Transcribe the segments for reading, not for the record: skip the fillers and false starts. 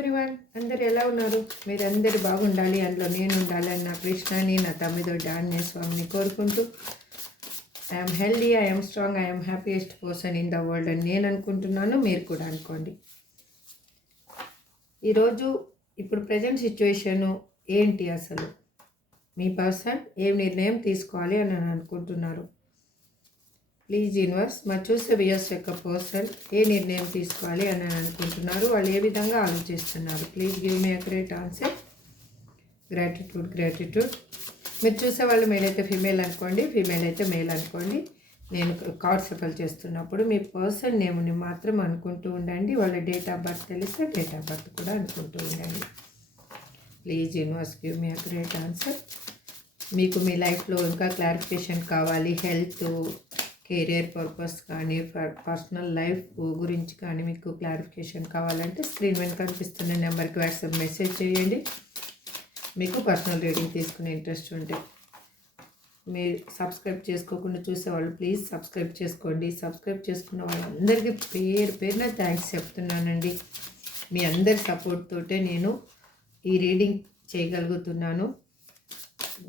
Everyone, అందరు ఎలా ఉన్నారు? మీరందరూ బాగుండాలి, అందులో నేను ఉండాలని నా కృష్ణని, నా తమ్మిదో ఆంజనేయ స్వామిని కోరుకుంటూ I'm healthy, I'm strong, I'm happiest person in the world అని నేను అనుకుంటున్నాను. మీరు కూడా అనుకోండి. ఈరోజు ఇప్పుడు ప్రజెంట్ సిచ్యువేషను ఏంటి, అసలు మీ పర్సన్ ఏం నిర్ణయం తీసుకోవాలి అని అనుకుంటున్నారు? ప్లీజ్ యూనివర్స్, మరి చూసే వ్యూయర్స్ యొక్క పర్సన్ ఏ నిర్ణయం తీసుకోవాలి అని అనుకుంటున్నారు, వాళ్ళు ఏ విధంగా ఆలోచిస్తున్నారు? Please give me accurate answer. Gratitude. మీరు చూసే వాళ్ళు మేల్ అయితే ఫీమేల్ అనుకోండి, ఫీమేల్ అయితే మేల్ అనుకోండి. నేను కార్డ్ సఫల్ చేస్తున్నప్పుడు మీ పర్సన్ నేమ్ని మాత్రం అనుకుంటూ ఉండండి. వాళ్ళ డేట్ ఆఫ్ బర్త్ తెలిస్తే డేట్ ఆఫ్ బర్త్ కూడా అనుకుంటూ ఉండండి. Please universe give me accurate answer. మీకు మీ లైఫ్లో ఇంకా క్లారిఫికేషన్ కావాలి, హెల్త్, కెరియర్ పర్పస్ కానీ, పర్సనల్ లైఫ్ గురించి కానీ మీకు క్లారిఫికేషన్ కావాలంటే స్క్రీన్ మీద కనిపిస్తున్న నెంబర్కి వాట్సాప్ మెసేజ్ చేయండి. మీకు పర్సనల్ రీడింగ్ తీసుకునే ఇంట్రెస్ట్ ఉంటే. మీరు సబ్స్క్రైబ్ చేసుకోకుండా చూసేవాళ్ళు ప్లీజ్ సబ్స్క్రైబ్ చేసుకోండి. సబ్స్క్రైబ్ చేసుకున్న వాళ్ళందరికీ పేరున థ్యాంక్స్ చెప్తున్నానండి. మీ అందరి సపోర్ట్ తోటే నేను ఈ రీడింగ్ చేయగలుగుతున్నాను.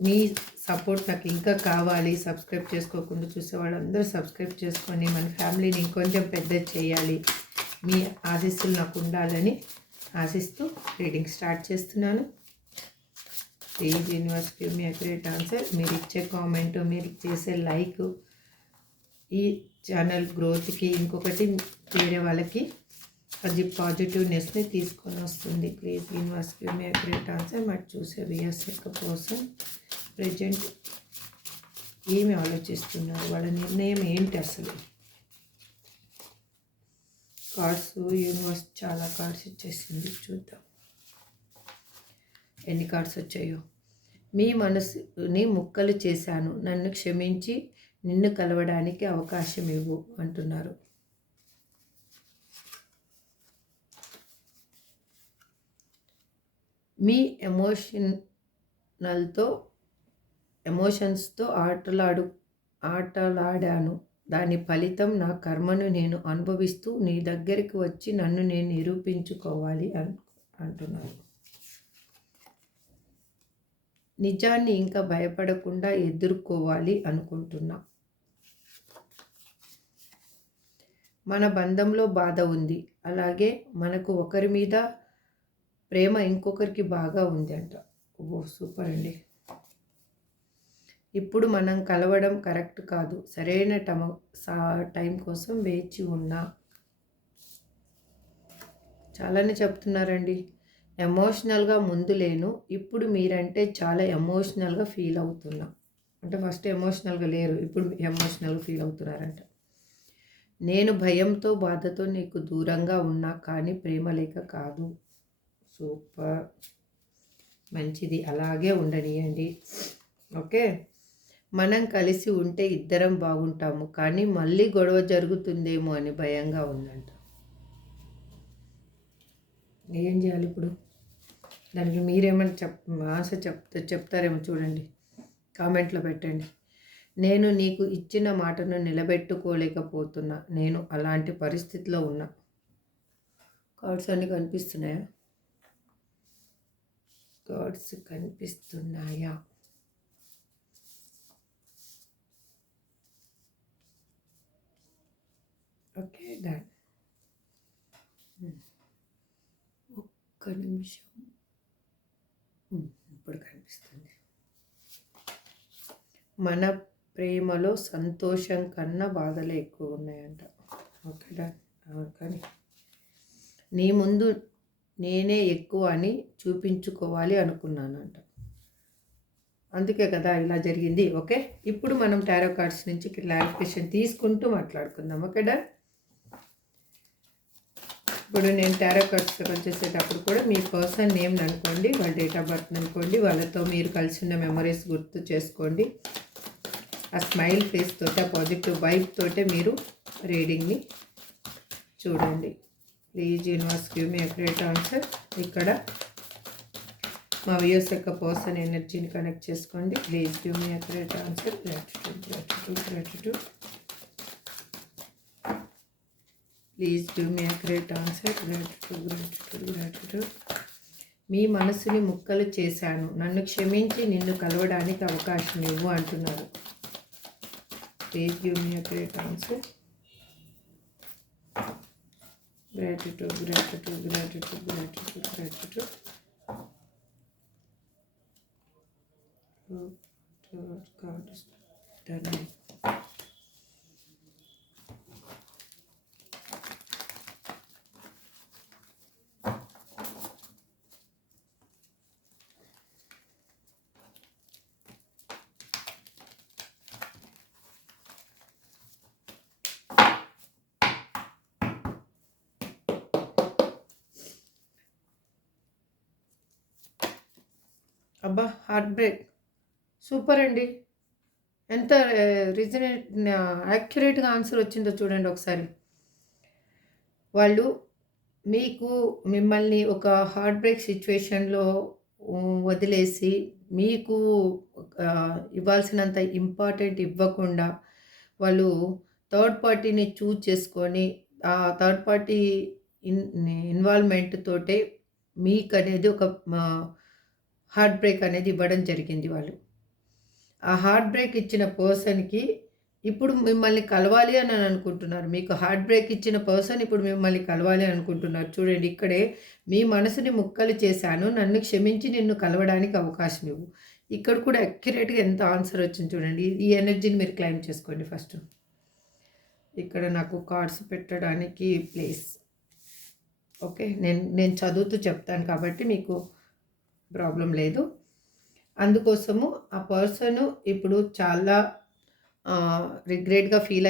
మీ సపోర్ట్ నాకు ఇంకా కావాలి. సబ్స్క్రైబ్ చేసుకోకుండా చూసే వాళ్ళందరూ సబ్స్క్రైబ్ చేసుకొని మన ఫ్యామిలీని ఇంకొంచెం పెద్ద చేయాలి. మీ ఆశీస్సులు నాకు ఉండాలని ఆశిస్తూ రీడింగ్ స్టార్ట్ చేస్తున్నాను. Please universe give me accurate answer. మీరు ఇచ్చే కామెంట్, మీరు చేసే లైక్ ఈ ఛానల్ గ్రోత్కి, ఇంకొకటి వేరే వాళ్ళకి అది పాజిటివ్నెస్ని తీసుకొని వస్తుంది. Please universe give me accurate answer. మరి చూసే వ్యూయర్స్ యొక్క పర్సన్ ప్రజెంట్ ఏమి ఆలోచిస్తున్నారు, వాళ్ళ నిర్ణయం ఏంటి అసలు? కార్డ్స్ యూనివర్స్ చాలా కార్డ్స్ ఇచ్చేసింది, చూద్దాం ఎన్ని కార్డ్స్ వచ్చాయో. మీ మనసుని ముక్కలు చేశాను, నన్ను క్షమించి నిన్ను కలవడానికి అవకాశం ఇవ్వు అంటున్నారు. మీ ఎమోషన్స్తో ఆటలాడాను, దాని ఫలితం నా కర్మను నేను అనుభవిస్తూ నీ దగ్గరికి వచ్చి నన్ను నేను నిరూపించుకోవాలి అంటున్నాను. నిజాన్ని ఇంకా భయపడకుండా ఎదుర్కోవాలి అనుకుంటున్నా. మన బంధంలో బాధ ఉంది, అలాగే మనకు ఒకరి మీద ప్రేమ ఇంకొకరికి బాగా ఉంది అంట. ఓ సూపర్ అండి. ఇప్పుడు మనం కలవడం కరెక్ట్ కాదు, సరైన టైం కోసం వేచి ఉన్నా. చాలానే చెప్తున్నారండి. ఎమోషనల్గా ముందు లేను, ఇప్పుడు మీరంటే చాలా ఎమోషనల్గా ఫీల్ అవుతున్నా. అంటే ఫస్ట్ ఎమోషనల్గా లేరు, ఇప్పుడు ఎమోషనల్గా ఫీల్ అవుతున్నారంట. నేను భయంతో, బాధతో నీకు దూరంగా ఉన్నా, కానీ ప్రేమ లేక కాదు. సూపర్, మంచిది, అలాగే ఉండనియండి. ఓకే, మనం కలిసి ఉంటే ఇద్దరం బాగుంటాము, కానీ మళ్ళీ గొడవ జరుగుతుందేమో అని భయంగా ఉందంట. ఏం చేయాలి ఇప్పుడు? దానికి మీరేమైనా ఆశ చెప్తారేమో చూడండి, కామెంట్లో పెట్టండి. నేను నీకు ఇచ్చిన మాటను నిలబెట్టుకోలేకపోతున్నా, నేను అలాంటి పరిస్థితిలో ఉన్నా. కార్డ్స్ అన్నీ కనిపిస్తున్నాయా? కార్డ్స్ కనిపిస్తున్నాయా? Okay, done. ఒక్క నిమిషం, ఇప్పుడు కనిపిస్తుంది. మన ప్రేమలో సంతోషం కన్నా బాధలే ఎక్కువ ఉన్నాయంట. Okay, done. కానీ నీ ముందు నేనే ఎక్కువ అని చూపించుకోవాలి అనుకున్నానంట. అందుకే కదా ఇలా జరిగింది. ఓకే, ఇప్పుడు మనం టారో కార్డ్స్ నుంచి క్లారిఫికేషన్ తీసుకుంటూ మాట్లాడుకుందాం. Okay, done. ఇప్పుడు నేను టారో కార్డ్స్ చేసేటప్పుడు కూడా మీ పర్సన్ నేమ్ అనుకోండి, వాళ్ళ డేట్ ఆఫ్ బర్త్ అనుకోండి, వాళ్ళతో మీరు కలిసి ఉన్న మెమరీస్ గుర్తు చేసుకోండి. ఆ స్మైల్ ఫేస్ తోటి, ఆ పాజిటివ్ వైబ్ తోటే మీరు రీడింగ్ని చూడండి. Please universe give me accurate answer. ఇక్కడ మా వ్యూయర్స్ యొక్క పర్సన్ ఎనర్జీని కనెక్ట్ చేసుకోండి. Please give me accurate answer. Gratitude. Please give me accurate answer. Gratitude. మీ మనసుని ముక్కలు చేశాను, నన్ను క్షమించి నిన్ను కలవడానికి అవకాశం ఇవ్వు అంటున్నారు. Please give me a great answer. Gratitude, gratitude, gratitude, gratitude, gratitude. God is done. అబ్బా, హార్ట్ బ్రేక్. సూపర్ అండి. ఎంత యాక్యురేట్గా ఆన్సర్ వచ్చిందో చూడండి ఒకసారి. వాళ్ళు మిమ్మల్ని ఒక హార్ట్ బ్రేక్ సిచ్యువేషన్లో వదిలేసి మీకు ఇవ్వాల్సినంత ఇంపార్టెంట్ ఇవ్వకుండా వాళ్ళు థర్డ్ పార్టీని చూజ్ చేసుకొని ఆ థర్డ్ పార్టీ ఇన్వాల్వ్మెంట్ తోటే మీకు అనేది ఒక హార్ట్ బ్రేక్ అనేది ఇవ్వడం జరిగింది. వాళ్ళు ఆ హార్ట్ బ్రేక్ ఇచ్చిన పర్సన్కి ఇప్పుడు మిమ్మల్ని కలవాలి అని అనుకుంటున్నారు. మీకు హార్ట్ బ్రేక్ ఇచ్చిన పర్సన్ ఇప్పుడు మిమ్మల్ని కలవాలి అనుకుంటున్నారు. చూడండి, ఇక్కడే మీ మనసుని ముక్కలు చేశాను, నన్ను క్షమించి నిన్ను కలవడానికి అవకాశం ఇవ్వు. ఇక్కడ కూడా అక్యురేట్గా ఎంత ఆన్సర్ వచ్చింది చూడండి. ఈ ఎనర్జీని మీరు క్లైమ్ చేసుకోండి. ఫస్ట్ ఇక్కడ నాకు కార్డ్స్ పెట్టడానికి ప్లేస్. ఓకే, నేను చదువుతూ చెప్తాను కాబట్టి మీకు ప్రాబ్లం లేదు. అందుకోసము ఆ పర్సన్ ఇప్పుడు చాలా రిగ్రెట్గా ఫీల్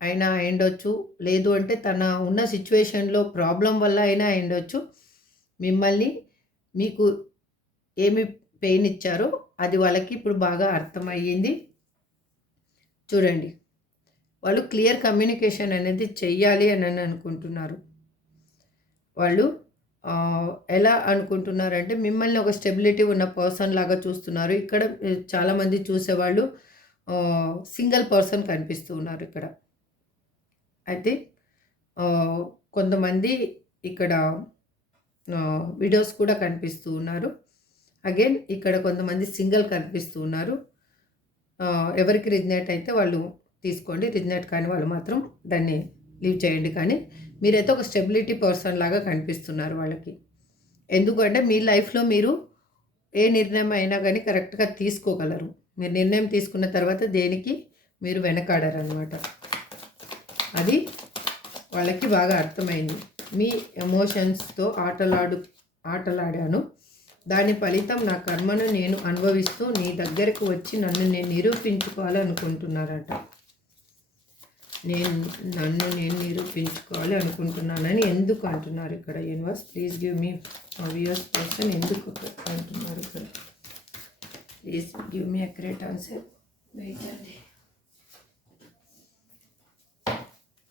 అయినా అయ్యుండొచ్చు, లేదు అంటే తన ఉన్న సిచ్యువేషన్లో ప్రాబ్లం వల్ల అయినా అయ్యుండొచ్చు. మిమ్మల్ని మీకు ఏమి పెయిన్ ఇచ్చారో అది వాళ్ళకి ఇప్పుడు బాగా అర్థమయ్యింది. చూడండి, వాళ్ళు క్లియర్ కమ్యూనికేషన్ అనేది చెయ్యాలి అని అనుకుంటున్నారు. వాళ్ళు ఎలా అనుకుంటున్నారంటే మిమ్మల్ని ఒక స్టెబిలిటీ ఉన్న పర్సన్ లాగా చూస్తున్నారు. ఇక్కడ చాలామంది చూసేవాళ్ళు సింగిల్ పర్సన్ కనిపిస్తూ ఉన్నారు ఇక్కడ. అయితే కొంతమంది ఇక్కడ వీడియోస్ కూడా కనిపిస్తూ ఉన్నారు. అగైన్ ఇక్కడ కొంతమంది సింగిల్ కనిపిస్తూ ఉన్నారు. ఎవరికి రిజనేట్ అయితే వాళ్ళు తీసుకోండి, రిజనేట్ కాని వాళ్ళు మాత్రం దాన్ని లీవ్ చేయండి. కానీ మీరైతే ఒక స్టెబిలిటీ పర్సన్ లాగా కనిపిస్తున్నారు వాళ్ళకి. ఎందుకంటే మీ లైఫ్లో మీరు ఏ నిర్ణయం అయినా కానీ కరెక్ట్గా తీసుకోగలరు. మీరు నిర్ణయం తీసుకున్న తర్వాత దేనికి మీరు వెనకాడారనమాట. అది వాళ్ళకి బాగా అర్థమైంది. మీ ఎమోషన్స్తో ఆటలాడాను, దాని ఫలితం నా కర్మను నేను అనుభవిస్తూ నీ దగ్గరకు వచ్చి నన్ను నేను నిరూపించుకోవాలనుకుంటున్నారట. నన్ను నేను నిరూపించుకోవాలి అనుకుంటున్నానని ఎందుకు అంటున్నారు ఇక్కడ universe? Please give me viewers person ఎందుకు అంటున్నారు ఇక్కడ? Please give me accurate answer. Wait అండి,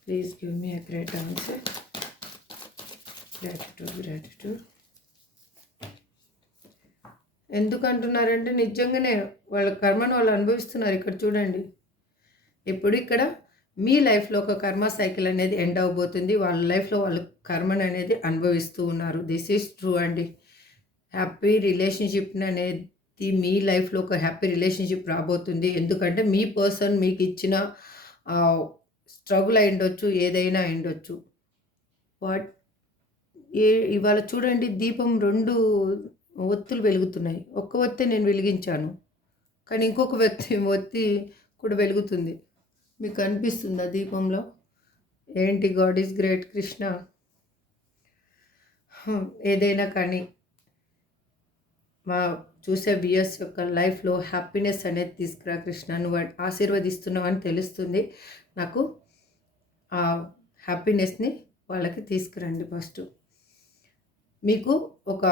please give me accurate answer. Gratitude. ఎందుకు అంటున్నారంటే నిజంగానే వాళ్ళ కర్మను వాళ్ళు అనుభవిస్తున్నారు. ఇక్కడ చూడండి, ఇప్పుడు ఇక్కడ మీ లైఫ్లో ఒక కర్మ సైకిల్ అనేది ఎండ్ అవబోతుంది. వాళ్ళ లైఫ్లో వాళ్ళు కర్మను అనేది అనుభవిస్తూ ఉన్నారు. దిస్ ఈజ్ ట్రూ అండి. హ్యాపీ రిలేషన్షిప్ అనేది మీ లైఫ్లో ఒక హ్యాపీ రిలేషన్షిప్ రాబోతుంది. ఎందుకంటే మీ పర్సన్ మీకు ఇచ్చిన స్ట్రగుల్ అయిండొచ్చు, ఏదైనా అయిండొచ్చు. ఇవాళ చూడండి, దీపం 2 ఒత్తులు వెలుగుతున్నాయి. ఒక్క ఒత్తి నేను వెలిగించాను, కానీ ఇంకొక ఒత్తి కూడా వెలుగుతుంది. మీకు అనిపిస్తుందా దీపంలో? ఏంటి, గాడ్ ఈజ్ గ్రేట్ కృష్ణ. ఏదైనా కానీ మా చూసే వ్యూయర్స్ యొక్క లైఫ్లో హ్యాపీనెస్ అనేది తీసుకురా కృష్ణ. నువ్వు ఆశీర్వదిస్తున్నావు అని తెలుస్తుంది నాకు. ఆ హ్యాపీనెస్ని వాళ్ళకి తీసుకురండి. ఫస్ట్ మీకు ఒక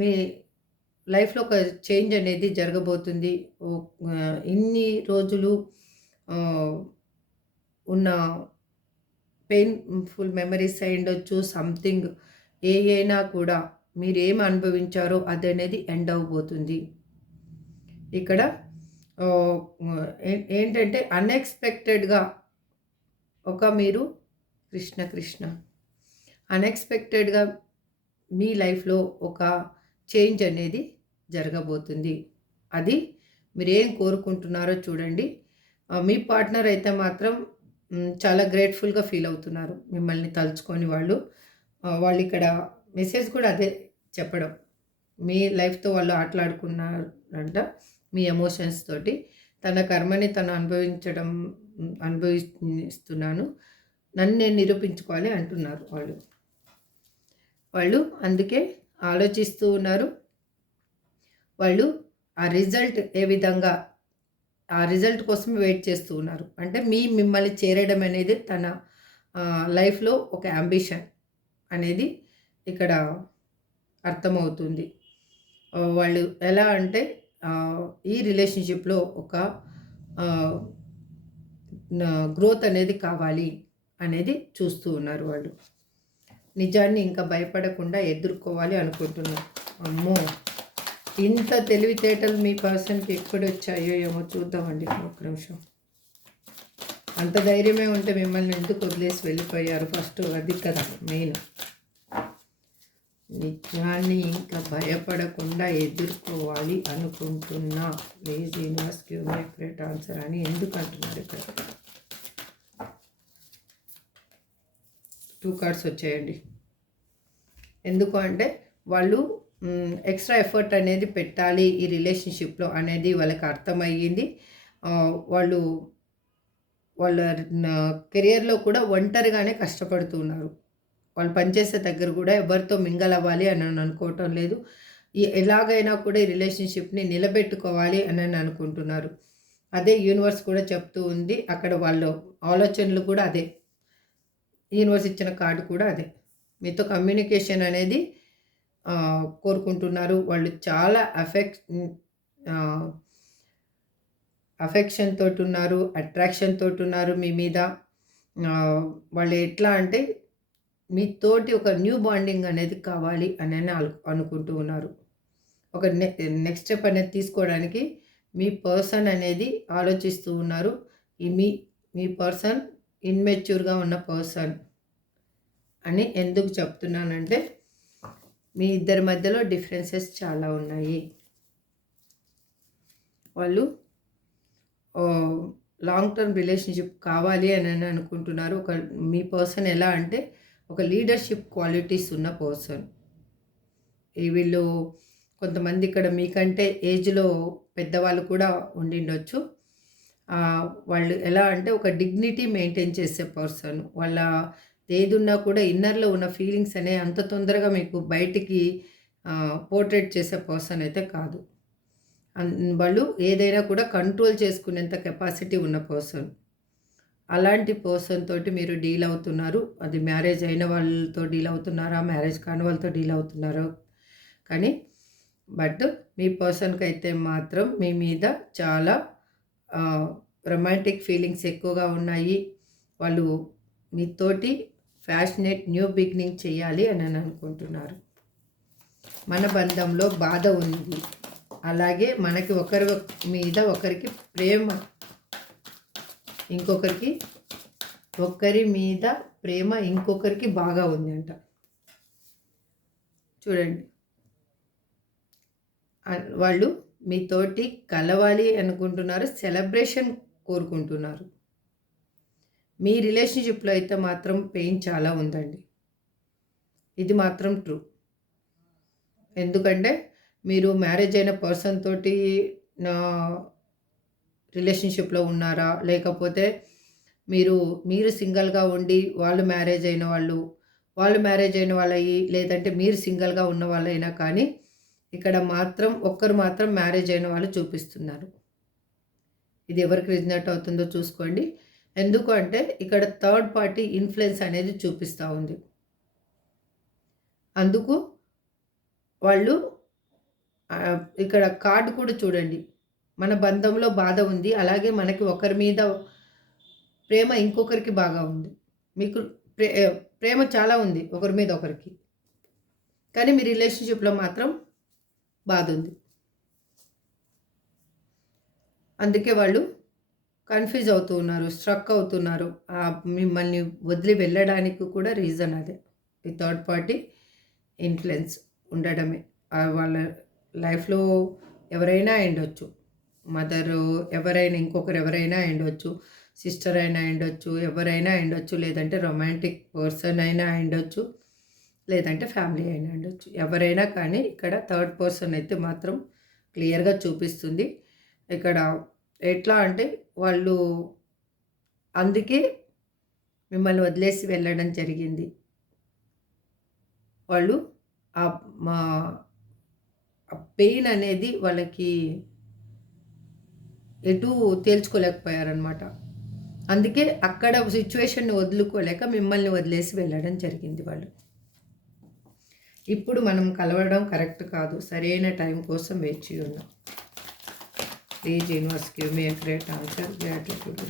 మీ లైఫ్లో ఒక చేంజ్ అనేది జరగబోతుంది. ఇన్ని రోజులు ఉన్న పెయిన్ఫుల్ మెమరీస్ అయ్యుండొచ్చు, సంథింగ్ అయినా కూడా మీరు ఏమి అనుభవించారో అది అనేది ఎండ్ అవ్వబోతుంది. ఇక్కడ ఏంటంటే అన్ఎక్స్పెక్టెడ్గా మీరు కృష్ణ అన్ఎక్స్పెక్టెడ్గా మీ లైఫ్లో ఒక చేంజ్ అనేది జరగబోతుంది. అది మీరేం కోరుకుంటున్నారో చూడండి. మీ పార్ట్నర్ అయితే మాత్రం చాలా గ్రేట్‌ఫుల్‌గా ఫీల్ అవుతున్నారు మిమ్మల్ని తలుచుకొని వాళ్ళు. వాళ్ళిక్కడ మెసేజ్ కూడా అదే చెప్పడం. మీ లైఫ్‌తో వాళ్ళు ఆటలాడుకున్నారంట మీ ఎమోషన్స్ తోటి. తన కర్మని తను అనుభవిస్తున్నాను. నన్ను నేను నిరూపించుకోవాలి అంటున్నారు వాళ్ళు. వాళ్ళు అందుకే ఆలోచిస్తూ ఉన్నారు. వాళ్ళు ఆ రిజల్ట్ ఏ విధంగా ఆ రిజల్ట్ కోసం వెయిట్ చేస్తూ ఉన్నారు. అంటే మిమ్మల్ని చేరడం అనేది తన లైఫ్‌లో ఒక యాంబిషన్ అనేది ఇక్కడ అర్థమవుతుంది. వాళ్ళు ఎలా అంటే ఈ రిలేషన్‌షిప్‌లో ఒక ఆహ్, గ్రోత్ అనేది కావాలి అనేది చూస్తూ ఉన్నారు వాళ్ళు. నిజాన్ని ఇంకా భయపడకుండా ఎదుర్కోవాలి అనుకుంటున్నారు. అమ్మో! ఇంత తెలివితేటలు మీ పర్సన్‌కి ఎక్కడొచ్చాయో ఏమో చూద్దామండి. ఒక్క నిమిషం. అంత ధైర్యమే ఉంటే మిమ్మల్ని ఎందుకు వదిలేసి వెళ్ళిపోయారు ఫస్ట్, అది కదా మెయిన్. నిజాన్ని ఇంకా భయపడకుండా ఎదుర్కోవాలి అనుకుంటున్నా. Please universe give me accurate answer అని ఎందుకు అంటున్నారు ఇక్కడ? 2 కార్డ్స్ వచ్చాయండి. ఎందుకు అంటే వాళ్ళు ఎక్స్ట్రా ఎఫర్ట్ అనేది పెట్టాలి ఈ రిలేషన్షిప్లో అనేది వాళ్ళకి అర్థమయ్యింది. వాళ్ళు వాళ్ళ కెరియర్లో కూడా ఒంటరిగానే కష్టపడుతూ ఉన్నారు. వాళ్ళు పనిచేసే దగ్గర కూడా ఎవరితో మింగల్ అవ్వాలి అని అనుకోవటం లేదు. ఎలాగైనా కూడా ఈ రిలేషన్షిప్ని నిలబెట్టుకోవాలి అని అనుకుంటున్నారు. అదే యూనివర్స్ కూడా చెప్తూ ఉంది. అక్కడ వాళ్ళ ఆలోచనలు కూడా అదే. యూనివర్స్ ఇచ్చిన కార్డు కూడా అదే. మీతో కమ్యూనికేషన్ అనేది కోరుకుంటున్నారు. వాళ్ళు చాలా అఫెక్షన్ తోటి ఉన్నారు, అట్రాక్షన్ తోటి ఉన్నారు మీ మీద. వాళ్ళు ఎట్లా అంటే మీతోటి ఒక న్యూ బాండింగ్ అనేది కావాలి అని అనుకుంటూ ఉన్నారు. ఒక నెక్స్ట్ స్టెప్ అనేది తీసుకోవడానికి మీ పర్సన్ అనేది ఆలోచిస్తూ ఉన్నారు. మీ పర్సన్ ఇన్మెచ్యూర్గా ఉన్న పర్సన్ అని ఎందుకు చెప్తున్నానంటే మీ ఇద్దరి మధ్యలో డిఫరెన్సెస్ చాలా ఉన్నాయి. వాళ్ళు లాంగ్ టర్మ్ రిలేషన్షిప్ కావాలి అని అనుకుంటున్నారు. మీ పర్సన్ ఎలా అంటే ఒక లీడర్షిప్ క్వాలిటీస్ ఉన్న పర్సన్. వీళ్ళు కొంతమంది ఇక్కడ మీకంటే ఏజ్లో పెద్దవాళ్ళు కూడా ఉండిండొచ్చు. వాళ్ళు ఎలా అంటే ఒక డిగ్నిటీ మెయింటైన్ చేసే పర్సన్. వాళ్ళ ఏదున్నా కూడా ఇన్నర్లో ఉన్న ఫీలింగ్స్ అనే అంత తొందరగా మీకు బయటికి పోర్ట్రేట్ చేసే పర్సన్ అయితే కాదు. వాళ్ళు ఏదైనా కూడా కంట్రోల్ చేసుకునేంత కెపాసిటీ ఉన్న పర్సన్. అలాంటి పర్సన్ తోటి మీరు డీల్ అవుతున్నారు. అది మ్యారేజ్ అయిన వాళ్ళతో డీల్ అవుతున్నారా, మ్యారేజ్ కాని వాళ్ళతో డీల్ అవుతున్నారో కానీ బట్ మీ పర్సన్కి అయితే మాత్రం మీ మీద చాలా రొమాంటిక్ ఫీలింగ్స్ ఎక్కువగా ఉన్నాయి. వాళ్ళు మీతోటి ఫ్యాషనేట్ న్యూ బిగినింగ్ చేయాలి అని అనుకుంటున్నారు. మన బంధంలో బాధ ఉంది, అలాగే మనకి ఒకరి మీద ఒకరికి ప్రేమ, ఒకరి మీద ప్రేమ ఇంకొకరికి బాగా ఉంది అంట. చూడండి, వాళ్ళు మీతోటి కలవాలి అనుకుంటున్నారు, సెలబ్రేషన్ కోరుకుంటున్నారు. మీ రిలేషన్షిప్లో అయితే మాత్రం పెయిన్ చాలా ఉందండి. ఇది మాత్రం ట్రూ. ఎందుకంటే మీరు మ్యారేజ్ అయిన పర్సన్ తోటి రిలేషన్షిప్లో ఉన్నారా, లేకపోతే మీరు సింగిల్గా ఉండి వాళ్ళు మ్యారేజ్ అయిన వాళ్ళయ్యి, లేదంటే మీరు సింగిల్గా ఉన్న వాళ్ళైనా కానీ ఇక్కడ మాత్రం ఒక్కరు మాత్రం మ్యారేజ్ అయిన వాళ్ళు చూపిస్తున్నారు. ఇది ఎవరికి రిజనేట్ అవుతుందో చూసుకోండి. ఎందుకు అంటే ఇక్కడ థర్డ్ పార్టీ ఇన్ఫ్లుయెన్స్ అనేది చూపిస్తూ ఉంది. అందుకు వాళ్ళు ఇక్కడ కార్డు కూడా చూడండి, మన బంధంలో బాధ ఉంది, అలాగే మనకి ఒకరి మీద ప్రేమ ఇంకొకరికి బాగా ఉంది. మీకు ప్రేమ చాలా ఉంది ఒకరి మీద ఒకరికి, కానీ మీ రిలేషన్షిప్లో మాత్రం బాధ ఉంది. అందుకే వాళ్ళు కన్ఫ్యూజ్ అవుతూ ఉన్నారు, స్ట్రక్ అవుతున్నారు. మిమ్మల్ని వదిలి వెళ్ళడానికి కూడా రీజన్ అదే. ఈ థర్డ్ పార్టీ ఇన్ఫ్లుయెన్స్ ఉండడమే. వాళ్ళ లైఫ్లో ఎవరైనా అయ్యుండొచ్చు. మదరు ఎవరైనా, ఇంకొకరు ఎవరైనా అయ్యుండొచ్చు. సిస్టర్ అయినా అయ్యుండొచ్చు. ఎవరైనా అయ్యుండొచ్చు. లేదంటే రొమాంటిక్ పర్సన్ అయినా అయ్యుండొచ్చు. లేదంటే ఫ్యామిలీ అయినా అయ్యుండొచ్చు. ఎవరైనా కానీ ఇక్కడ థర్డ్ పర్సన్ అయితే మాత్రం క్లియర్‌గా చూపిస్తుంది. ఇక్కడ ఎట్లా అంటే వాళ్ళు అందుకే మిమ్మల్ని వదిలేసి వెళ్ళడం జరిగింది. వాళ్ళు మా పెయిన్ అనేది వాళ్ళకి ఎటూ తేల్చుకోలేకపోయారనమాట. అందుకే అక్కడ సిచ్యువేషన్‌ని వదులుకోలేక మిమ్మల్ని వదిలేసి వెళ్ళడం జరిగింది వాళ్ళు. ఇప్పుడు మనం కలవడం కరెక్ట్ కాదు. సరైన టైం కోసం వేచి ఉన్నాం. Please universe give me a great answer. Gratitude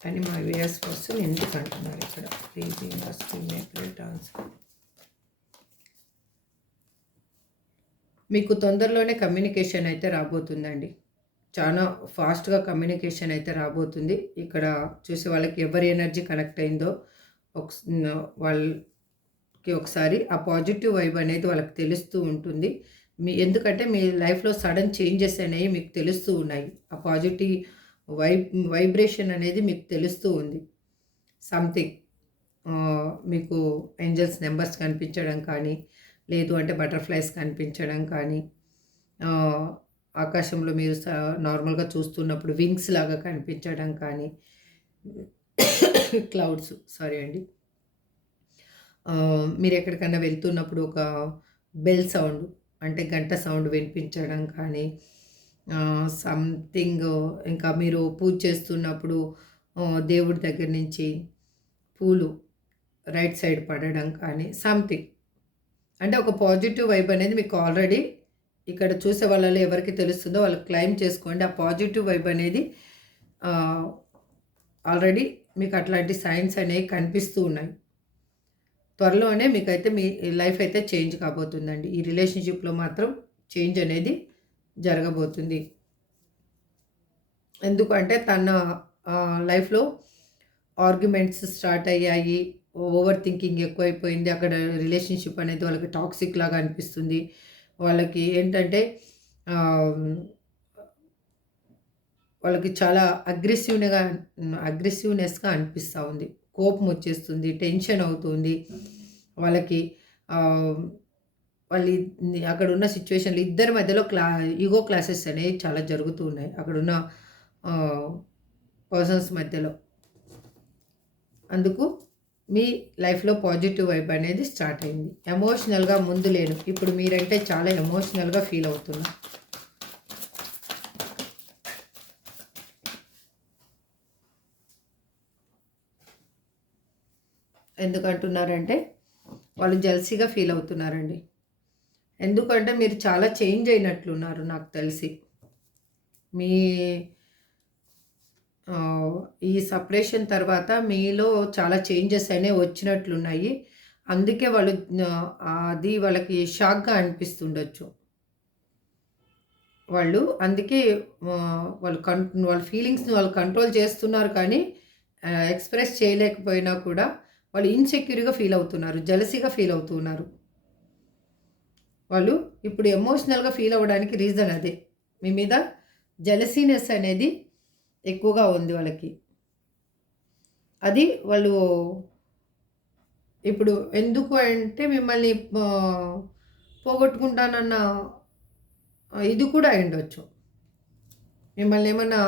అని మా వ్యూయర్స్ పర్సన్ ఎందుకు అంటున్నారు ఇక్కడ. Please universe give me a great answer. మీకు తొందరలోనే కమ్యూనికేషన్ అయితే రాబోతుందండి. చాలా ఫాస్ట్‌గా కమ్యూనికేషన్ అయితే రాబోతుంది. ఇక్కడ చూసే వాళ్ళకి ఎవరి ఎనర్జీ కనెక్ట్ అయిందో వాళ్ళకి ఒకసారి ఆ పాజిటివ్ వైబ్ అనేది వాళ్ళకి తెలుస్తూ ఉంటుంది. ఎందుకంటే మీ లైఫ్‌లో సడన్ చేంజెస్ అనేవి మీకు తెలుస్తూ ఉన్నాయి. ఆ పాజిటివ్ వైబ్రేషన్ అనేది మీకు తెలుస్తూ ఉంది. సంథింగ్ మీకు ఏంజెల్స్ నెంబర్స్ కనిపించడం కానీ, లేదు అంటే బటర్‌ఫ్లైస్ కనిపించడం కానీ, ఆకాశంలో మీరు నార్మల్‌గా చూస్తున్నప్పుడు వింగ్స్ లాగా కనిపించడం కానీ, క్లౌడ్స్ సారీ అండి. మీరు ఎక్కడికైనా వెళ్తున్నప్పుడు ఒక బెల్ సౌండ్ అంటే గంట సౌండ్ వినిపించడం కానీ, సంథింగ్ ఇంకా మీరు పూజ చేస్తున్నప్పుడు దేవుడి దగ్గర నుంచి పూలు రైట్ సైడ్ పడడం కానీ సంథింగ్. అంటే ఒక పాజిటివ్ వైబ్ అనేది మీకు ఆల్రెడీ ఇక్కడ చూసే వాళ్ళలో ఎవరికి తెలుస్తుందో వాళ్ళు క్లెయిమ్ చేసుకోండి. ఆ పాజిటివ్ వైబ్ అనేది ఆల్రెడీ మీకు అట్లాంటి సైన్స్ అనేవి కనిపిస్తూ ఉన్నాయి. త్వరలోనే మీకైతే మీ లైఫ్ అయితే చేంజ్ కాబోతుందండి. ఈ రిలేషన్షిప్లో మాత్రం చేంజ్ అనేది జరగబోతుంది. ఎందుకంటే తన లైఫ్లో ఆర్గ్యుమెంట్స్ స్టార్ట్ అయ్యాయి. ఓవర్ థింకింగ్ ఎక్కువైపోయింది. అక్కడ రిలేషన్షిప్ అనేది వాళ్ళకి టాక్సిక్ లాగా అనిపిస్తుంది. వాళ్ళకి ఏంటంటే వాళ్ళకి చాలా అగ్రెసివ్నెస్గా అనిపిస్తూ ఉంది. కోపం వచ్చేస్తుంది, టెన్షన్ అవుతుంది వాళ్ళకి. వాళ్ళు అక్కడ ఉన్న సిచ్యువేషన్లు ఇద్దరి మధ్యలో ఈగో క్లాసెస్ అనేవి చాలా జరుగుతూ ఉన్నాయి అక్కడున్న పర్సన్స్ మధ్యలో. అందుకు మీ లైఫ్లో పాజిటివ్ వైబ్ అనేది స్టార్ట్ అయింది. ఎమోషనల్గా ముందు లేను, ఇప్పుడు మీరంటే చాలా ఎమోషనల్గా ఫీల్ అవుతున్నా. ఎందుకంటున్నారంటే వాళ్ళు జెల్సీగా ఫీల్ అవుతున్నారండి. ఎందుకంటే మీరు చాలా చేంజ్ అయినట్లున్నారు నాకు తెలిసి. మీ ఈ సపరేషన్ తర్వాత మీలో చాలా చేంజెస్ అనేవి వచ్చినట్లున్నాయి. అందుకే వాళ్ళు అది వాళ్ళకి షాక్గా అనిపిస్తుండొచ్చు. వాళ్ళు అందుకే వాళ్ళ ఫీలింగ్స్ని వాళ్ళు కంట్రోల్ చేస్తున్నారు, కానీ ఎక్స్ప్రెస్ చేయలేకపోయినా కూడా వాళ్ళు ఇన్సెక్యూర్గా ఫీల్ అవుతున్నారు, జెలసీగా ఫీల్ అవుతున్నారు. వాళ్ళు ఇప్పుడు ఎమోషనల్గా ఫీల్ అవ్వడానికి రీజన్ అదే. మీ మీద జెలసీనెస్ అనేది ఎక్కువగా ఉంది వాళ్ళకి. అది వాళ్ళు ఇప్పుడు ఎందుకు అంటే మిమ్మల్ని పోగొట్టుకుంటానన్న ఇది కూడా అయ్యుండొచ్చు. మిమ్మల్ని ఏమన్నా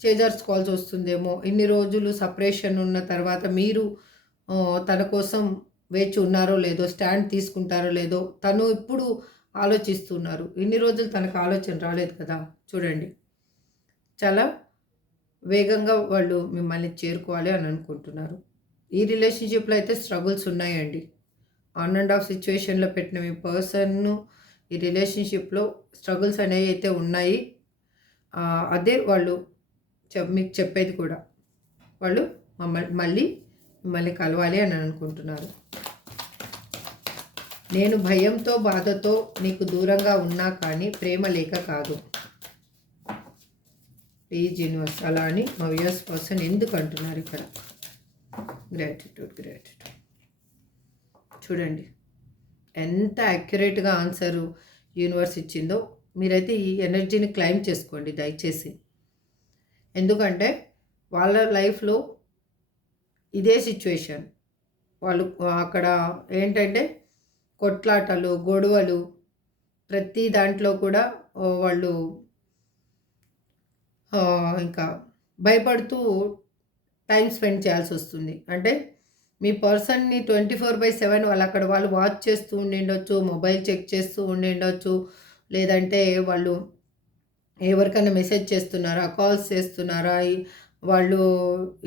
చేజార్చుకోవాల్సి వస్తుందేమో. ఇన్ని రోజులు సపరేషన్ ఉన్న తర్వాత మీరు తన కోసం వేచి ఉన్నారో లేదో, స్టాండ్ తీసుకుంటారో లేదో తను ఇప్పుడు ఆలోచిస్తున్నారు. ఇన్ని రోజులు తనకు ఆలోచన రాలేదు కదా. చూడండి, చాలా వేగంగా వాళ్ళు మిమ్మల్ని చేరుకోవాలి అని అనుకుంటున్నారు. ఈ రిలేషన్షిప్లో అయితే స్ట్రగుల్స్ ఉన్నాయండి. ఆన్ అండ్ ఆఫ్ సిచ్యువేషన్లో పెట్టిన మీ పర్సన్ను ఈ రిలేషన్షిప్లో స్ట్రగుల్స్ అనేవి అయితే ఉన్నాయి. అదే వాళ్ళు మీకు చెప్పేది కూడా. వాళ్ళు మిమ్మల్ని కలవాలి అని అనుకుంటున్నారు. నేను భయంతో బాధతో నీకు దూరంగా ఉన్నా కానీ ప్రేమ లేక కాదు. ప్లీజ్ యూనివర్స్ అలా అని మా వ్యూయర్స్ పర్సన్ ఎందుకు అంటున్నారు ఇక్కడ. Gratitude gratitude. చూడండి ఎంత యాక్యురేట్గా ఆన్సరు యూనివర్స్ ఇచ్చిందో. మీరైతే ఈ ఎనర్జీని క్లైమ్ చేసుకోండి దయచేసి. ఎందుకంటే వాళ్ళ లైఫ్లో ఇదే సిచ్యువేషన్. వాళ్ళు అక్కడ ఏంటంటే కొట్లాటలు, గొడవలు, ప్రతి దాంట్లో కూడా వాళ్ళు ఇంకా భయపడుతూ టైం స్పెండ్ చేయాల్సి వస్తుంది. అంటే మీ పర్సన్ని 24/7 వాళ్ళు వాచ్ చేస్తూ ఉండిండొచ్చు, మొబైల్ చెక్ చేస్తూ ఉండిండొచ్చు, లేదంటే వాళ్ళు ఎవరికైనా మెసేజ్ చేస్తున్నారా, కాల్స్ చేస్తున్నారా, వాళ్ళు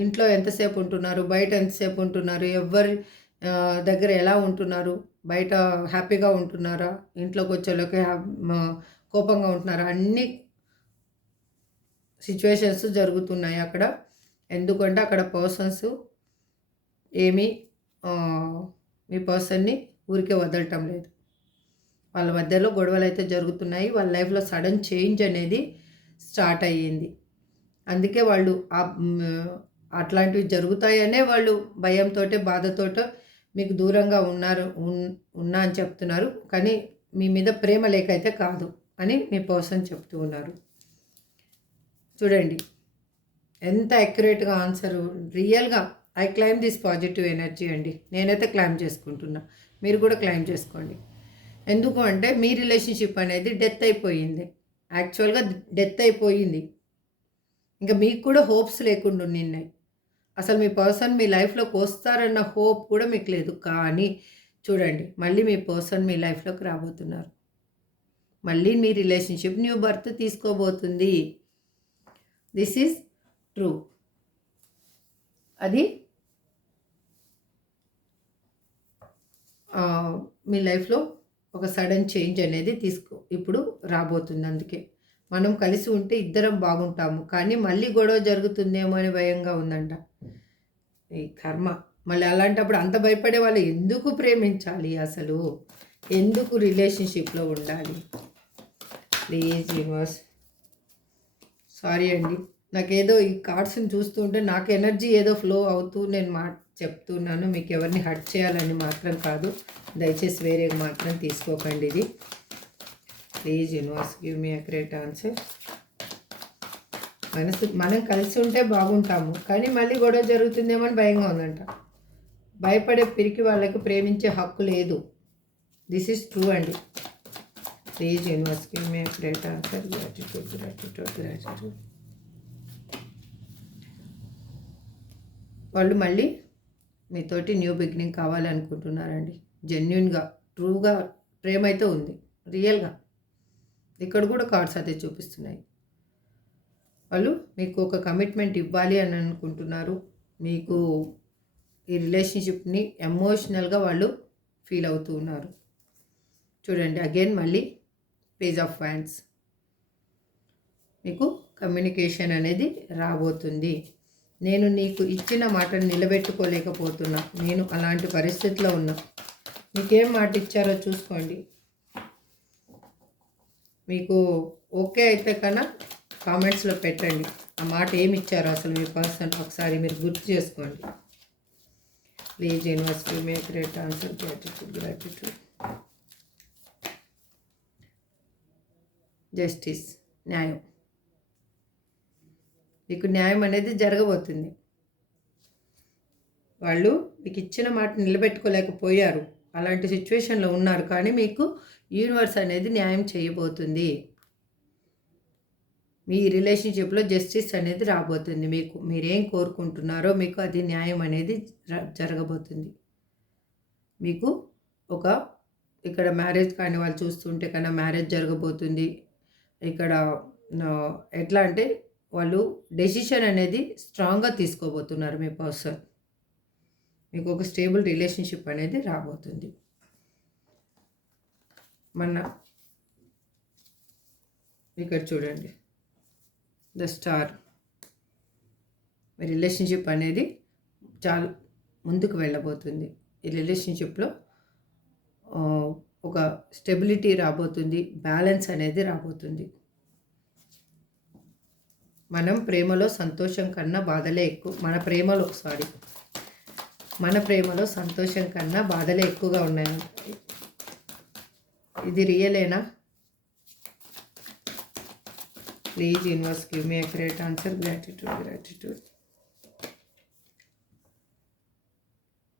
ఇంట్లో ఎంతసేపు ఉంటున్నారు, బయట ఎంతసేపు ఉంటున్నారు, ఎవరి దగ్గర ఎలా ఉంటున్నారు, బయట హ్యాపీగా ఉంటున్నారా, ఇంట్లోకి వచ్చేలోకి కోపంగా ఉంటున్నారా, అన్ని సిచ్యువేషన్స్ జరుగుతున్నాయి అక్కడ. ఎందుకంటే అక్కడ పర్సన్స్ ఏమీ మీ పర్సన్ని ఊరికే వదలటం లేదు. వాళ్ళ మధ్యలో గొడవలు అయితే జరుగుతున్నాయి. వాళ్ళ లైఫ్లో సడన్ చేంజ్ అనేది స్టార్ట్ అయ్యింది. అందుకే వాళ్ళు అట్లాంటివి జరుగుతాయనే వాళ్ళు భయంతో, బాధతోటో మీకు దూరంగా ఉన్నా అని చెప్తున్నారు. కానీ మీ మీద ప్రేమ లేకైతే కాదు అని మీ పర్సన్ చెప్తూ ఉన్నారు. చూడండి ఎంత అక్యురేట్గా ఆన్సరు. రియల్గా I claim this positive energy అండి. నేనైతే క్లైమ్ చేసుకుంటున్నా, మీరు కూడా క్లైమ్ చేసుకోండి. ఎందుకు అంటే మీ రిలేషన్షిప్ అనేది డెత్ అయిపోయింది. యాక్చువల్గా డెత్ అయిపోయింది. ఇంకా మీకు కూడా హోప్స్ లేకుండా ఉన్నాయి. అసలు మీ పర్సన్ మీ లైఫ్లోకి వస్తారన్న హోప్ కూడా మీకు లేదు. కానీ చూడండి మళ్ళీ మీ పర్సన్ మీ లైఫ్లోకి రాబోతున్నారు. మళ్ళీ మీ రిలేషన్షిప్ న్యూ బర్త్ తీసుకోబోతుంది. This is true. అది మీ లైఫ్లో ఒక సడన్ చేంజ్ అనేది ఇప్పుడు రాబోతుంది. అందుకే మనం కలిసి ఉంటే ఇద్దరం బాగుంటాము, కానీ మళ్ళీ గొడవ జరుగుతుందేమో అని భయంగా ఉందంట ఈ కర్మ. మళ్ళీ అలాంటప్పుడు అంత భయపడే వాళ్ళు ఎందుకు ప్రేమించాలి, అసలు ఎందుకు రిలేషన్షిప్లో ఉండాలి? ప్లీజ్ యూనివర్స్, సారీ అండి, నాకేదో ఈ కార్డ్స్ని చూస్తుంటే నాకు ఎనర్జీ ఏదో ఫ్లో అవుతూ నేను చెప్తున్నాను. మీకు ఎవరిని హర్ట్ చేయాలని మాత్రం కాదు, దయచేసి వేరే మాత్రం తీసుకోకండి ఇది. Please universe give me accurate answer. మనం కలిసి ఉంటే బాగుంటాము, కానీ మళ్ళీ గొడవ జరుగుతుందేమో అని భయంగా ఉందంట. భయపడే పిరికి వాళ్ళకి ప్రేమించే హక్కు లేదు. దిస్ ఈజ్ ట్రూ అండి. Please universe give me accurate answer. Gratitude gratitude gratitude. వాళ్ళు మళ్ళీ మీతోటి న్యూ బిగినింగ్ కావాలనుకుంటున్నారండి. జెన్యున్గా, ట్రూగా ప్రేమ అయితే ఉంది, రియల్గా. ఇక్కడ కూడా కార్డ్స్ అయితే చూపిస్తున్నాయి. వాళ్ళు మీకు ఒక కమిట్మెంట్ ఇవ్వాలి అని అనుకుంటున్నారు. మీకు ఈ రిలేషన్షిప్ని ఎమోషనల్గా వాళ్ళు ఫీల్ అవుతూ ఉన్నారు. చూడండి అగైన్ మళ్ళీ పేజ్ ఆఫ్ వ్యాండ్స్. మీకు కమ్యూనికేషన్ అనేది రాబోతుంది. నేను నీకు ఇచ్చిన మాటను నిలబెట్టుకోలేకపోతున్నా, నేను అలాంటి పరిస్థితిలో ఉన్నా. మీకేం మాట ఇచ్చారో చూసుకోండి. మీకు ఓకే అయితే కన్నా కామెంట్స్లో పెట్టండి. ఆ మాట ఏమి ఇచ్చారో అసలు మీ పర్సన్ ఒకసారి మీరు గుర్తు చేసుకోండి. Please university May great answer. Gratitude gratitude. Justice, న్యాయం. మీకు న్యాయం అనేది జరగబోతుంది. వాళ్ళు మీకు ఇచ్చిన మాట నిలబెట్టుకోలేకపోయారు, అలాంటి సిచ్యువేషన్లో ఉన్నారు. కానీ మీకు యూనివర్స్ అనేది న్యాయం చేయబోతుంది. మీ రిలేషన్షిప్లో జస్టిస్ అనేది రాబోతుంది. మీరేం కోరుకుంటున్నారో మీకు అది న్యాయం అనేది జరగబోతుంది. మీకు ఇక్కడ మ్యారేజ్ కాని వాళ్ళు చూస్తుంటే కన్నా మ్యారేజ్ జరగబోతుంది. ఇక్కడ ఎట్లా అంటే వాళ్ళు డెసిషన్ అనేది స్ట్రాంగ్గా తీసుకోబోతున్నారు మీ పర్సన్. మీకు ఒక స్టేబుల్ రిలేషన్షిప్ అనేది రాబోతుంది. ఇక్కడ చూడండి ద స్టార్. మీ రిలేషన్షిప్ అనేది చాలా ముందుకు వెళ్ళబోతుంది. ఈ రిలేషన్షిప్లో ఒక స్టెబిలిటీ రాబోతుంది, బ్యాలెన్స్ అనేది రాబోతుంది. మనం ప్రేమలో సంతోషం కన్నా బాధలే ఎక్కువ. మన ప్రేమలో మన ప్రేమలో సంతోషం కన్నా బాధలే ఎక్కువగా ఉన్నాయి. ఇది రియలేనా? Please universe give me accurate answer. Gratitude.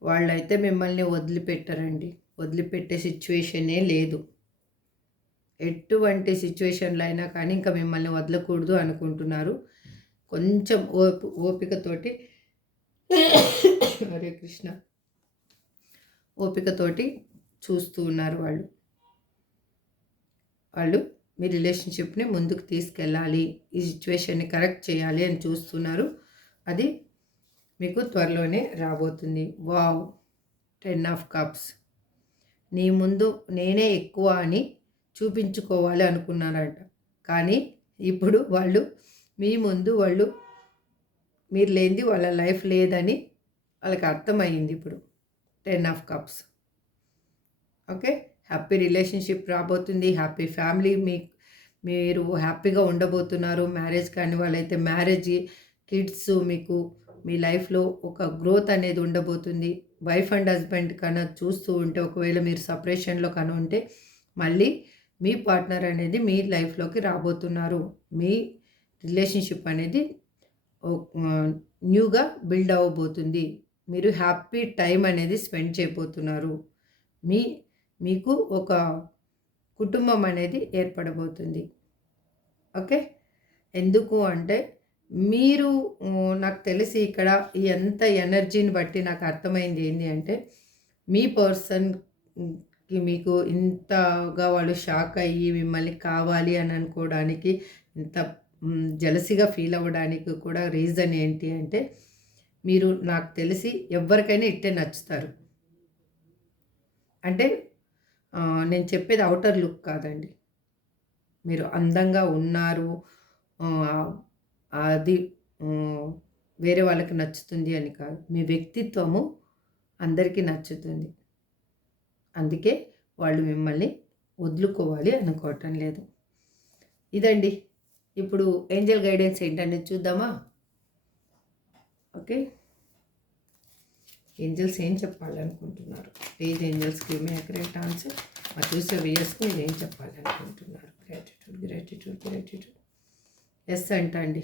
వాళ్ళైతే మిమ్మల్ని వదిలిపెట్టరండి. వదిలిపెట్టే సిచ్యువేషనే లేదు. ఎటువంటి సిచ్యువేషన్లో అయినా కానీ ఇంకా మిమ్మల్ని వదలకూడదు అనుకుంటున్నారు. కొంచెం ఓపికతోటి హరే కృష్ణ, ఓపికతోటి చూస్తూ ఉన్నారు. వాళ్ళు మీ రిలేషన్షిప్ని ముందుకు తీసుకెళ్ళాలి, ఈ సిచ్యువేషన్ని కరెక్ట్ చేయాలి అని చూస్తున్నారు. అది మీకు త్వరలోనే రాబోతుంది. Wow, 10 of cups. నీ ముందు నేనే ఎక్కువ అని చూపించుకోవాలి అనుకున్నారంట, కానీ ఇప్పుడు వాళ్ళు మీ ముందు మీరు లేనిది వాళ్ళ లైఫ్ లేదని వాళ్ళకి అర్థమైంది ఇప్పుడు. 10 of cups. Okay, happy relationship రాబోతుంది, హ్యాపీ ఫ్యామిలీ, మీరు హ్యాపీగా ఉండబోతున్నారు. మ్యారేజ్ కాని వాళ్ళైతే మ్యారేజ్, కిడ్స్, మీకు మీ లైఫ్లో ఒక గ్రోత్ అనేది ఉండబోతుంది. వైఫ్ అండ్ హస్బెండ్ కన్నా చూస్తూ ఉంటే, ఒకవేళ మీరు సపరేషన్లో కన్నా ఉంటే మళ్ళీ మీ పార్ట్నర్ అనేది మీ లైఫ్లోకి రాబోతున్నారు. మీ రిలేషన్షిప్ అనేది న్యూగా బిల్డ్ అవ్వబోతుంది. మీరు హ్యాపీ టైం అనేది స్పెండ్ చేయబోతున్నారు. మీకు ఒక కుటుంబం అనేది ఏర్పడబోతుంది. ఓకే, ఎందుకు అంటే మీరు నాకు తెలిసి ఇక్కడ ఎంత ఎనర్జీని బట్టి నాకు అర్థమైంది ఏంటి అంటే, మీ పర్సన్కి మీకు ఇంతగా వాళ్ళు షాక్ అయ్యి మిమ్మల్ని కావాలి అని అనుకోవడానికి, ఇంత జలసిగా ఫీల్ అవ్వడానికి కూడా రీజన్ ఏంటి అంటే, మీరు నాకు తెలిసి ఎవరికైనా ఇట్టే నచ్చుతారు. అంటే నేను చెప్పేది అవుటర్ లుక్ కాదండి. మీరు అందంగా ఉన్నారు, అది వేరే వాళ్ళకి నచ్చుతుంది అని కాదు. మీ వ్యక్తిత్వము అందరికీ నచ్చుతుంది. అందుకే వాళ్ళు మిమ్మల్ని వదులుకోవాలి అనుకోవటం లేదు. ఇదండి. ఇప్పుడు ఏంజల్ గైడెన్స్ ఏంటనేది చూద్దామా? ఓకే, ఏంజల్స్ ఏం చెప్పాలనుకుంటున్నారు? Please angels give me accurate answer. మా చూసే వ్యూయర్స్కి మీరు ఏం చెప్పాలనుకుంటున్నారు? గ్రాటిట్యూడ్. ఎస్ అంట అండి.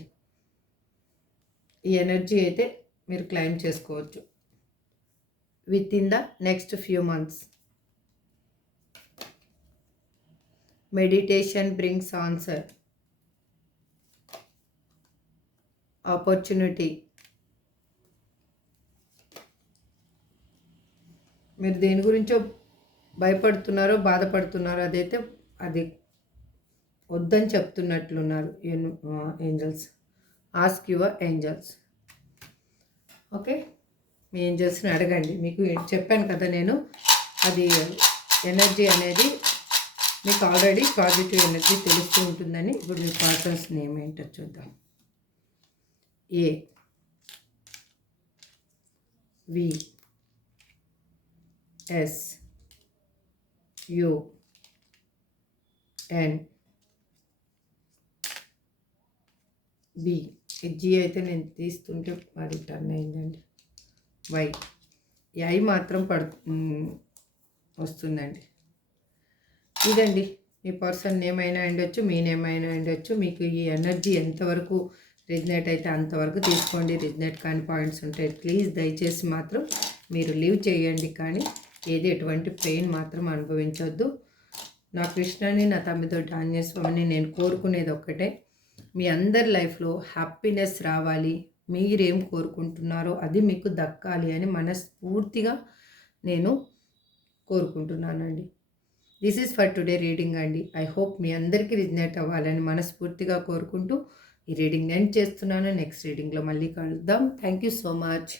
ఈ ఎనర్జీ అయితే మీరు క్లైమ్ చేసుకోవచ్చు with in the next few months. Meditation brings answer. Opportunity. మీరు దేని గురించో భయపడుతున్నారో బాధపడుతున్నారో అది వద్దని చెప్తున్నట్లున్నారు angels. Ask your angels. Okay, మీ ఏంజల్స్ని అడగండి. మీకు చెప్పాను కదా నేను, అది ఎనర్జీ అనేది మీకు ఆల్రెడీ పాజిటివ్ ఎనర్జీ తెలుస్తూ ఉంటుందని. ఇప్పుడు మీ పర్సన్స్ నేమ్ ఏంటో చూద్దాం. AVSUN B. జీ అయితే నేను తీస్తుంటే అది టర్న్ అయిందండి. వై. ఈ ఐ మాత్రం వస్తుందండి. ఇదండి, మీ పర్సన్ నేమ్ అయినా ఉండొచ్చు, మీ నేమ్ అయినా ఉండొచ్చు. మీకు ఈ ఎనర్జీ ఎంతవరకు రిజనేట్ అయితే అంతవరకు తీసుకోండి. రిజనేట్ కాని పాయింట్స్ ఉంటాయి, ప్లీజ్ దయచేసి మాత్రం మీరు లీవ్ చేయండి. కానీ ఎటువంటి పెయిన్ మాత్రం అనుభవించవద్దు. నా కృష్ణని, నా తమ్మితో ఆంజనేయస్వామిని నేను కోరుకునేది ఒక్కటే, మీ అందరి లైఫ్లో హ్యాపీనెస్ రావాలి. మీరేం కోరుకుంటున్నారో అది మీకు దక్కాలి అని మనస్ఫూర్తిగా నేను కోరుకుంటున్నానండి. This is for today reading అండి. ఐ హోప్ మీ అందరికీ రిజనేట్ అవ్వాలని మనస్ఫూర్తిగా కోరుకుంటూ ఈ రీడింగ్ ఎండ్ చేస్తున్నాను. నెక్స్ట్ రీడింగ్లో మళ్ళీ కలుద్దాం. Thank you so much.